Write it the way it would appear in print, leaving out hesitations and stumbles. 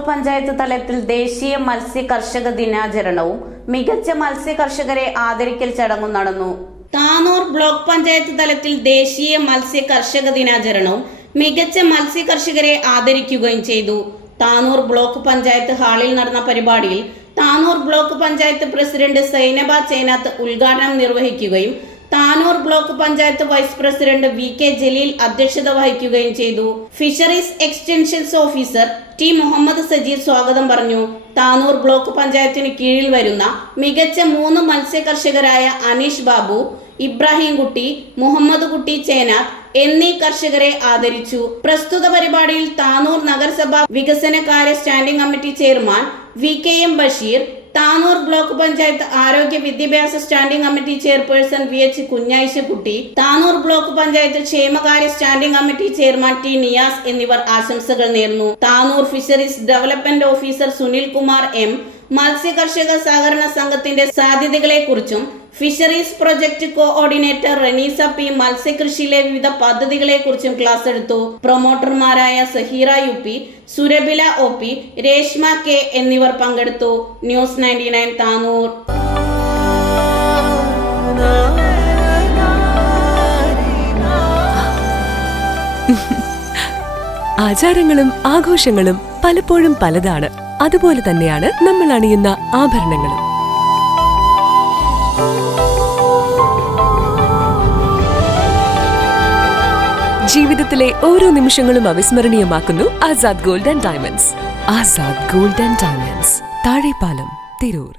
Block panchayat തലത്തിൽ ദേശീയ മത്സ്യ കർഷക ദിനാചരണവും മികച്ച മത്സ്യ കർഷകരെ ആദരിക്കൽ ചടങ്ങും നടന്നു. താനൂർ ബ്ലോക്ക് പഞ്ചായത്ത് തലത്തിൽ ദേശീയ മത്സ്യ കർഷക ദിനാചരണവും മികച്ച മത്സ്യ കർഷകരെ ആദരിക്കുകയും ചെയ്തു. താനൂർ ബ്ലോക്ക് പഞ്ചായത്ത് ഹാളിൽ നടന്ന പരിപാടിയിൽ താനൂർ ബ്ലോക്ക് പഞ്ചായത്ത് പ്രസിഡന്റ് സൈനബ ചേനാത്ത് ഉദ്ഘാടനം നിർവഹിക്കുകയും Tanur block panchayat vice president VK. Jaleel അധ്യക്ഷത വഹിക്കുകയും ചെയ്തു. Fisheries extensions officer T. Muhammad Sajeer സ്വാഗതം പറഞ്ഞു. താനൂർ ബ്ലോക്ക് പഞ്ചായത്തിന് കീഴിൽ വരുന്ന മികച്ച 3 മത്സ്യ കർഷകരായ അനീഷ് ബാബു, ഇബ്രാഹിം കുട്ടി, മുഹമ്മദ് കുട്ടി ചേനാത്ത് എന്നീ കർഷകരെ ആദരിച്ചു. പ്രസ്തുത പരിപാടിയിൽ താനൂർ നഗരസഭ വികസനകാര്യ standing committee chairman VKM. Basheer, Tanur block panchayat ആരോഗ്യ വിദ്യാഭ്യാസ standing committee chairperson VH. Kunjayishakutty, Tanur block panchayat ക്ഷേമകാര്യ standing committee chairman T. Niyas എന്നിവർ ആശംസകൾ നേർന്നു. Tanur fisheries development officer Sunil Kumar M മത്സ്യ കർഷക സഹകരണ സംഘത്തിന്റെ സാധ്യതകളെക്കുറിച്ചും fisheries project coordinator Raneesa P മത്സ്യകൃഷിയിലെ വിവിധ പദ്ധതികളെക്കുറിച്ചും ക്ലാസ് എടുത്തു. പ്രൊമോട്ടർമാരായ Saheera UP., Surabila OP., Reshma K എന്നിവർ പങ്കെടുത്തു. ന്യൂസ് 99 താനൂർ. ആചാരങ്ങളും ആഘോഷങ്ങളും പലപ്പോഴും പലതാണ്. അതുപോലെ തന്നെയാണ് നമ്മൾ അണിയുന്ന ആഭരണങ്ങളും. ജീവിതത്തിലെ ഓരോ നിമിഷങ്ങളും അവിസ്മരണീയമാക്കുന്നു Azad gold and diamonds. Azad gold and diamonds, Thazhepalam, Tirur.